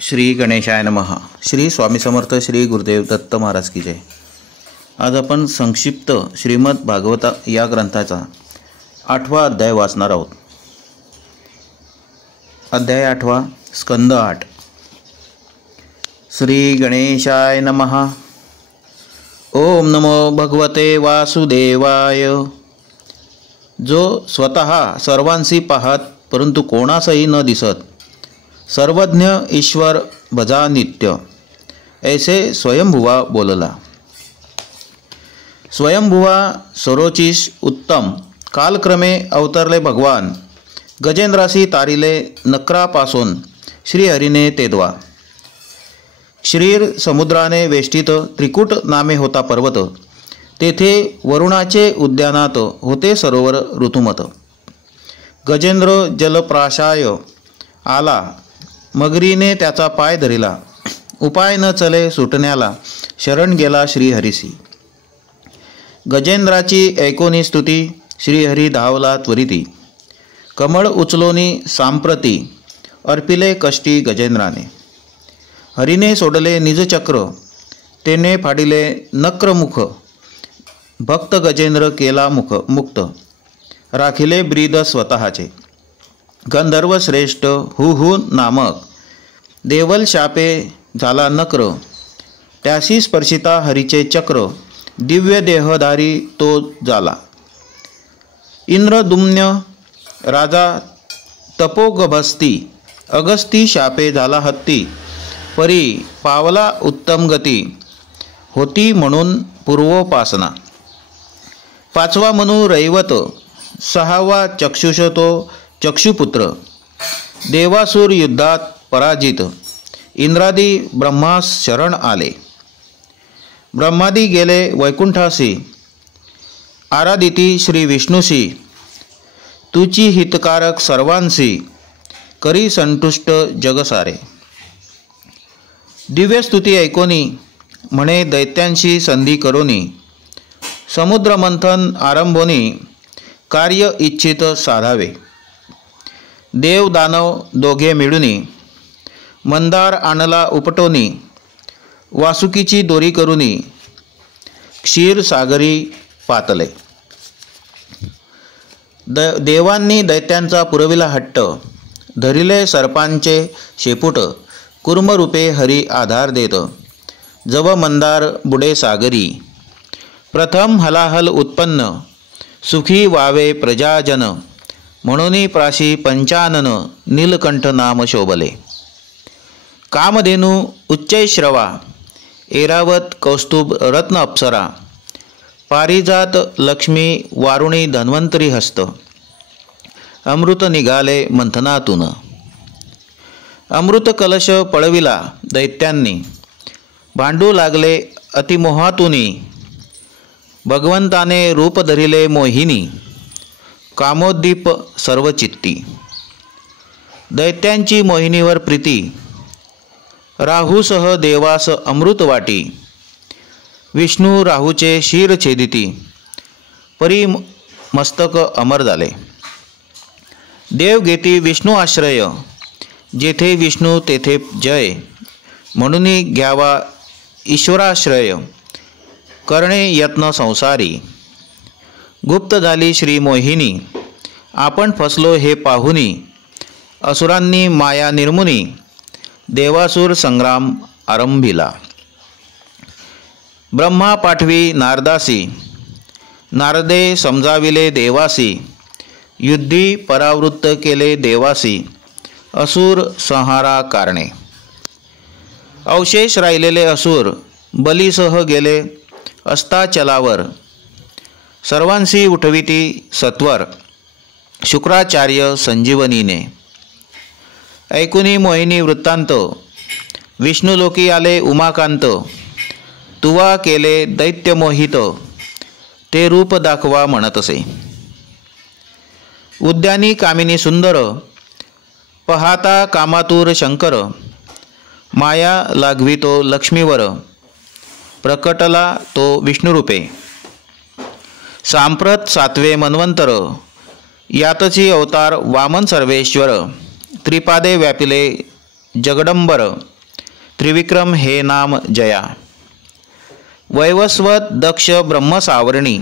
श्री गणेशाय नमः. श्री स्वामी समर्थ श्री गुरुदेव दत्त महाराज की जय. आज आपण संक्षिप्त श्रीमद भागवता या ग्रंथाचा 8वा अध्याय वाचणार आहोत. अध्याय 8 स्कंद 8. श्री गणेशाय नमः. ओम नमो भगवते वासुदेवाय. जो स्वतः सर्वांशी पाहत परंतु कोणासही न दिसत, सर्वज्ञ ईश्वर भजा नित्य, ऐसे स्वयंभुवा बोलला. स्वयंभुवा सरोचिस उत्तम कालक्रमे अवतरले भगवान. गजेंद्रासी तारिले नक्रापासून श्रीहरीने तेदवा. क्षीर समुद्राने वेष्टित त्रिकुट नामे होता पर्वत. तेथे वरुणाचे उद्यानात होते सरोवर ऋतुमत. गजेंद्र जलप्राशाय आला, मगरीने त्याचा पाय धरिला. उपाय न चले सुटण्याला, शरण गेला श्रीहरीसी. गजेंद्राची ऐकोनी स्तुती, श्रीहरी धावला त्वरिती. कमळ उचलोनी सांप्रती, अर्पिले कष्टी गजेंद्राने. हरीने सोडले निजचक्र, तेने फाडिले नक्रमुख. भक्त गजेंद्र केला मुक्त, राखिले ब्रीद स्वतःचे. गंधर्व श्रेष्ठ हु नामक, देवल शापे झाला नक्र. त्याशी स्पर्शिता हरीचे चक्र, दिव्य देहधारी तो झाला. इंद्रदुम्न राजा तपोगभस्ती, अगस्ती शापे झाला हत्ती. परी पावला उत्तम गती, होती म्हणून पूर्वोपासना. 5वा मनू रैवत, 6वा चक्षुष तो चक्षुपुत्र. देवासुर युद्धात पराजित, इंद्रादी ब्रह्मास शरण आले. ब्रह्मादी गेले वैकुंठासी, आराधिती श्री विष्णूसी. तुची हितकारक सर्वांसी, करी संतुष्ट जगसारे. दिव्य स्तुती ऐकोनी, म्हणे दैत्यांशी संधी करोनी. समुद्रमंथन आरंभोनी, कार्य इच्छित साधावे. देव दानव दोघे मिळूनी, मंदार आणला उपटोनी. वासुकीची दोरी करुनी, क्षीर सागरी पातले. देवांनी दैत्यांचा पुरविला हट्ट, धरिले सर्पांचे शेपूट. कुर्मरूपे हरी आधार देत, जव मंदार बुडे सागरी. प्रथम हलाहल उत्पन्न, सुखी वावे प्रजाजन. म्हणून प्राशी पंचानन, नीलकंठ नाम शोभले. कामधेनू उच्चैश्रवा, ऐरावत कौस्तुभ रत्न अप्सरा. पारिजात लक्ष्मी वारुणी धन्वंतरी हस्त. अमृत निघाले मंथनातून. अमृत कलश पळविला दैत्यांनी, भांडू लागले अतिमोहातुनी. भगवंताने रूप धरिले मोहिनी, कामोद्दीप सर्वचित्ती. दैत्यांची मोहिनीवर प्रीती, राहूसह देवास अमृत वाटी. विष्णू राहूचे शिर छेदिती, परी मस्तक अमर झाले. देव घेती विष्णू आश्रय, जेथे विष्णू तेथे जय. म्हणून घ्यावा ईश्वराश्रय, करणे यत्न संसारी. गुप्त झाली श्री मोहिनी, आपण फसलो हे पाहुनी. असुरांनी माया निर्मुनी, देवासुर संग्राम आरंभिला. ब्रह्मा पाठवी नारदासी, नारदे समजाविले देवासी. युद्धी परावृत्त केले देवासी, असुर संहारा कारणे. अवशेष राहिलेले असुर, बलीसह गेले अस्ताचलावर. सर्वांशी उठविती सत्वर, शुक्राचार्य संजीवनीने. ऐकुनी मोहिनी वृत्तांत, विष्णुलोकी आले उमाकांत. तुवा केले दैत्य मोहित, ते रूप दाखवा म्हणतसे. उद्यानी कामिनी सुंदर, पहाता कामातूर शंकर. माया लागवितो लक्ष्मीवर, प्रकटला तो विष्णुरूपे. सांप्रत 7वे मन्वंतर, यातची अवतार वामन सर्वेश्वर. त्रिपादे व्यापिले जगदंबर त्रिविक्रम हे नाम जया। वैवस्वत दक्ष ब्रह्म सावरणी,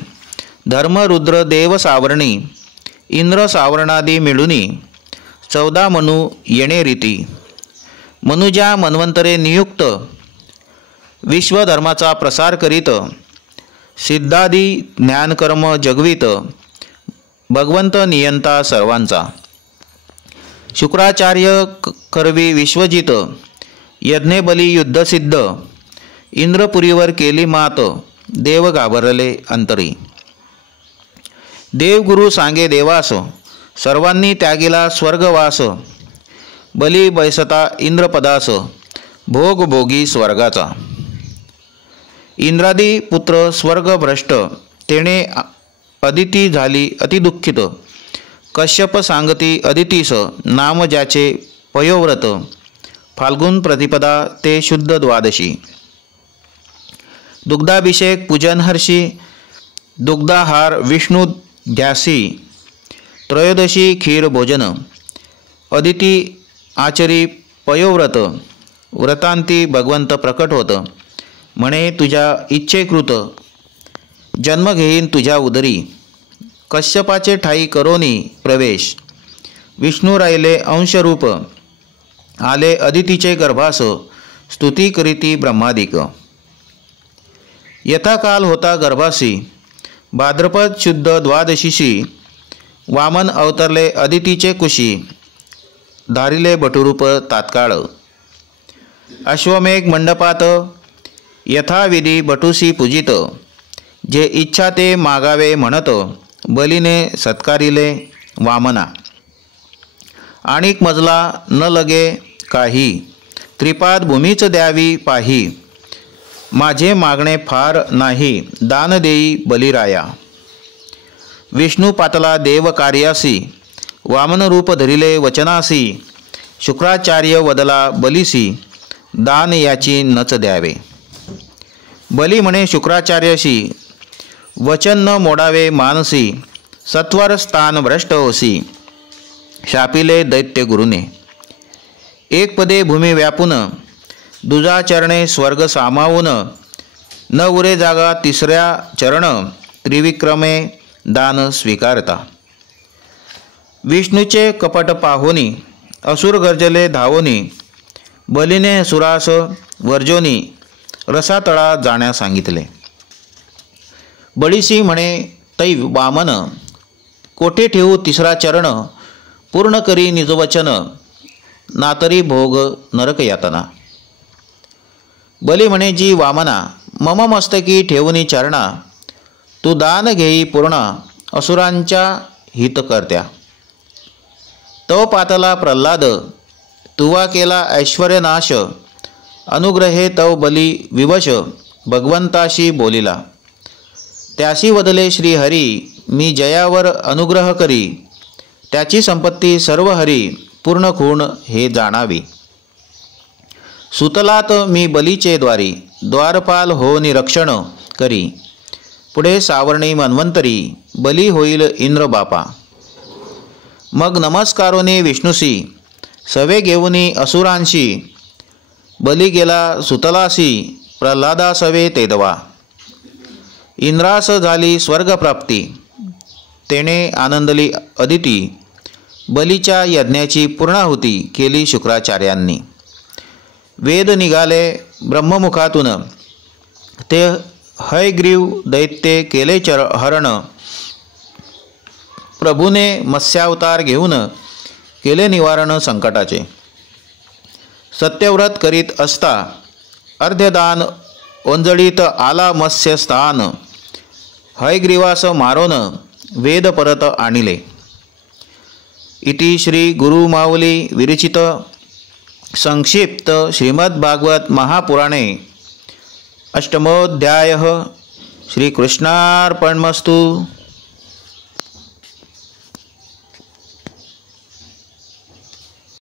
धर्मरुद्र देव सावरणी, इंद्र सावरणादी मिळुनी 14 मनु येणे रीती। मनुजा मन्वंतरे नियुक्त, विश्वधर्माचा प्रसार करीत, सिद्धादी ज्ञानकर्म जगवीत, भगवंत नियंता सर्वांचा। शुक्राचार्य करवी विश्वजित, यज्ञे बली युद्धसिद्ध, इंद्रपुरीवर केली मात, देव घाबरले अंतरी। देवगुरु सांगे देवास, सर्वांनी त्यागिला स्वर्गवास, बली बैसता इंद्रपदास, भोग भोगी स्वर्गाचा। इंद्रादी पुत्र स्वर्गभ्रष्ट, तेणे अदिती झाली अतिदुःखित, कश्यप सांगती अदितीस, नाम ज्याचे पयोव्रत, फाल्गुन प्रतिपदा ते शुद्ध द्वादशी। दुग्धाभिषेक पूजन हर्षी, दुग्धाहार विष्णू ध्यासी, त्रयोदशी खीर भोजन, अदिती आचरी पयोव्रत, व्रतांती भगवंत प्रकट होत, म्हणे तुझ्या इच्छेकृत, जन्म घेईन तुझ्या उदरी, कश्यपाचे ठाई करोनी प्रवेश, विष्णू राहिले अंशरूप, आले अदितीचे गर्भास, स्तुती करीती ब्रह्मादिक। यथाकाल होता गर्भासी, भाद्रपद शुद्ध द्वादशीशी, वामन अवतरले अदितीचे कुशी, धारिले बटुरूप तात्काळ। अश्वमेघ मंडपात, यथाविधी बटुसी पूजित, जे इच्छा ते मागावे म्हणत, बलीने सत्कारिले वामना। आणिक मजला न लगे काही, त्रिपाद भूमीच द्यावी पाही, माझे मागणे फार नाही, दान देई बलिराया। विष्णू पातला देव कार्यासी, वामन रूप धरिले वचनासी, शुक्राचार्य वदला बलिसी, दान याची नच द्यावे। बली म्हणे शुक्राचार्याशी, वचन न मोडावे मानसी, सत्वर स्थान भ्रष्ट होसी, शापिले दैत्य गुरुने। एक पदे भूमी व्यापून, दुजा चरणे स्वर्ग सामावून, न उरे जागा तिसऱ्या चरण, त्रिविक्रमे दान स्वीकारता। विष्णूचे कपट पाहोनी, असुर गर्जले धावोनी, बलीने सुरास वर्जोनी, रसातळा जाण्यास सांगितले। बळीसी म्हणे तै वामन, कोठे ठेवू तिसरा चरण, पूर्ण करी निजवचन, नातरी भोग नरक यातना। बली म्हणे जी वामना, मम मस्तकी ठेवूनी चरणा, तू दान घेई पूर्ण, असुरांच्या हितकर्त्या। तव पातला प्रल्हाद, तुवा केला ऐश्वर्यनाश, अनुग्रहे तव बली विवश, भगवंताशी बोलिला। त्यासी वदले श्री हरी, मी जयावर अनुग्रह करी, त्याची संपत्ती सर्व हरी, पूर्ण खूण हे जाणावी। सुतलात मी बलीचे द्वारी, द्वारपाल हो निरक्षण करी, पुढे सावर्णी मन्वंतरी, बली होईल इंद्र बापा। मग नमस्कारोने विष्णुसी, सवे घेऊनी असुरांशी, बली गेला सुतलासी, प्रल्हादा सवे तेदवा। इंद्रास झाली स्वर्गप्राप्ती, तेणे आनंदली अदिती, बलीच्या यज्ञाची पूर्णाहुती केली शुक्राचार्यांनी। वेद निघाले ब्रह्ममुखातून, ते हयग्रीव दैत्ये केले हरण, प्रभूने मत्स्यावतार घेऊन केले निवारण संकटाचे। सत्यव्रत करीत असता, अर्ध्यदान ओंजळीत आला मत्स्यस्थान, हयग्रीवास मारोन वेद परत आणिले। इति श्री गुरु माऊली विरचित संक्षिप्त श्रीमद्भागवत महापुराणे अष्टमोध्यायः। श्रीकृष्णार्पणमस्तु।